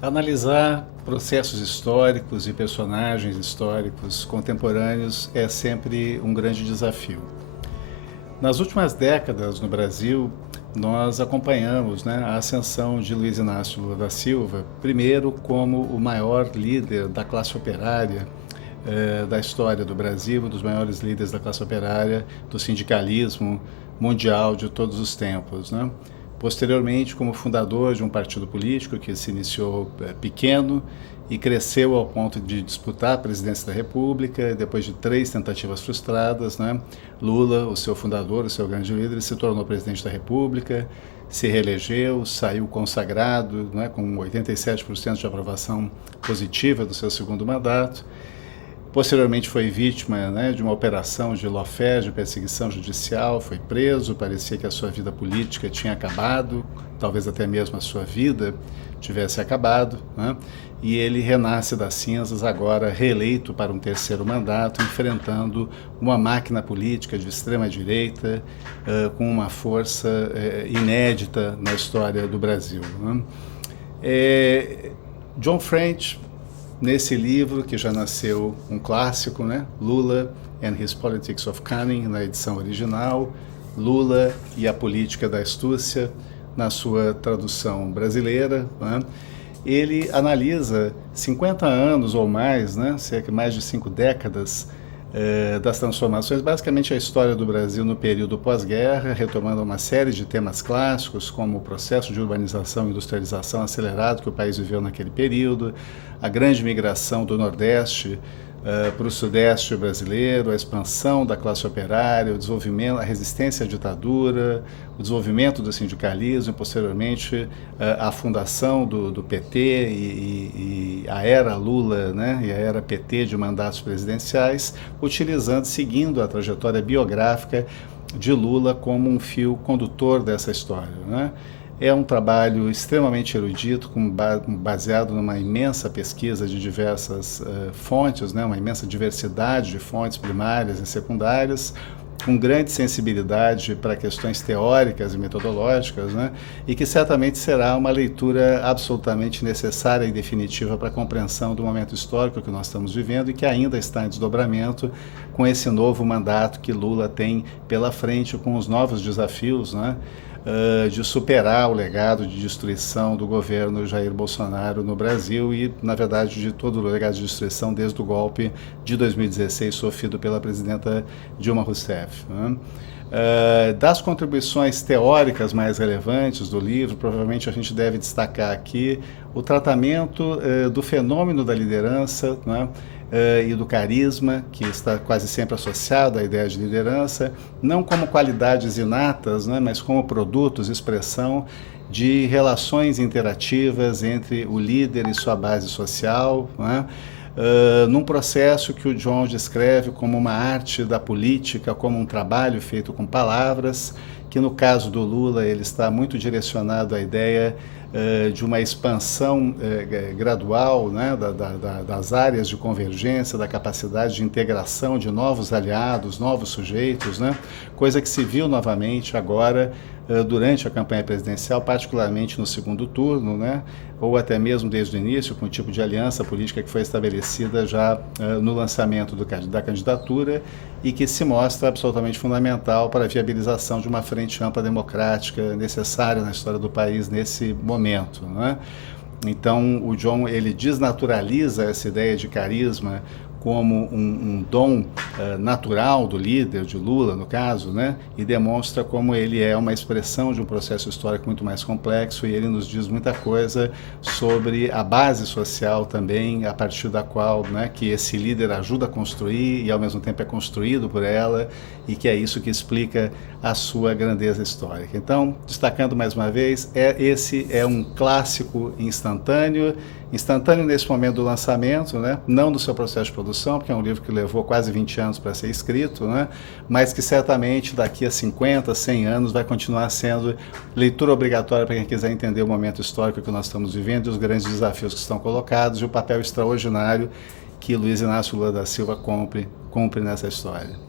Analisar processos históricos e personagens históricos contemporâneos é sempre um grande desafio. Nas últimas décadas no Brasil, nós acompanhamos a ascensão de Luiz Inácio Lula da Silva, primeiro como o maior líder da classe operária da história do Brasil, um dos maiores líderes da classe operária, do sindicalismo mundial de todos os tempos. Posteriormente, como fundador de um partido político que se iniciou pequeno e cresceu ao ponto de disputar a presidência da República, depois de 3 tentativas frustradas, Lula, o seu fundador, o seu grande líder, se tornou presidente da República, se reelegeu, saiu consagrado, com 87% de aprovação positiva do seu segundo mandato. Posteriormente foi vítima de uma operação de lawfare, de perseguição judicial, foi preso, parecia que a sua vida política tinha acabado, talvez até mesmo a sua vida tivesse acabado, e ele renasce das cinzas agora reeleito para um terceiro mandato, enfrentando uma máquina política de extrema-direita com uma força inédita na história do Brasil. John French, nesse livro, que já nasceu um clássico, Lula and His Politics of Cunning, na edição original, Lula e a Política da Astúcia, na sua tradução brasileira, ele analisa 50 anos ou mais, cerca de mais de 5 décadas das transformações, basicamente a história do Brasil no período pós-guerra, retomando uma série de temas clássicos, como o processo de urbanização e industrialização acelerado que o país viveu naquele período, a grande migração do Nordeste para o Sudeste brasileiro, a expansão da classe operária, o desenvolvimento, a resistência à ditadura, o desenvolvimento do sindicalismo e, posteriormente, a fundação do PT e a era Lula, e a era PT de mandatos presidenciais, seguindo a trajetória biográfica de Lula como um fio condutor dessa história. É um trabalho extremamente erudito, baseado numa imensa pesquisa de diversas fontes, uma imensa diversidade de fontes primárias e secundárias, com grande sensibilidade para questões teóricas e metodológicas, e que certamente será uma leitura absolutamente necessária e definitiva para a compreensão do momento histórico que nós estamos vivendo e que ainda está em desdobramento com esse novo mandato que Lula tem pela frente, com os novos desafios, de superar o legado de destruição do governo Jair Bolsonaro no Brasil e, na verdade, de todo o legado de destruição desde o golpe de 2016 sofrido pela presidenta Dilma Rousseff. Das contribuições teóricas mais relevantes do livro, provavelmente a gente deve destacar aqui o tratamento do fenômeno da liderança, e do carisma, que está quase sempre associado à ideia de liderança, não como qualidades inatas, mas como produtos, expressão de relações interativas entre o líder e sua base social, num processo que o John descreve como uma arte da política, como um trabalho feito com palavras, que no caso do Lula ele está muito direcionado à ideia de uma expansão gradual das áreas de convergência, da capacidade de integração de novos aliados, novos sujeitos, coisa que se viu novamente agora durante a campanha presidencial, particularmente no segundo turno, ou até mesmo desde o início, com o tipo de aliança política que foi estabelecida já no lançamento da candidatura e que se mostra absolutamente fundamental para a viabilização de uma frente ampla democrática necessária na história do país nesse momento. Então, o John ele desnaturaliza essa ideia de carisma como um dom natural do líder, de Lula, no caso, e demonstra como ele é uma expressão de um processo histórico muito mais complexo e ele nos diz muita coisa sobre a base social também, a partir da qual que esse líder ajuda a construir e, ao mesmo tempo, é construído por ela e que é isso que explica a sua grandeza histórica. Então, destacando mais uma vez, esse é um clássico instantâneo nesse momento do lançamento, não do seu processo de produção, porque é um livro que levou quase 20 anos para ser escrito, mas que certamente daqui a 50, 100 anos vai continuar sendo leitura obrigatória para quem quiser entender o momento histórico que nós estamos vivendo e os grandes desafios que estão colocados e o papel extraordinário que Luiz Inácio Lula da Silva cumpre nessa história.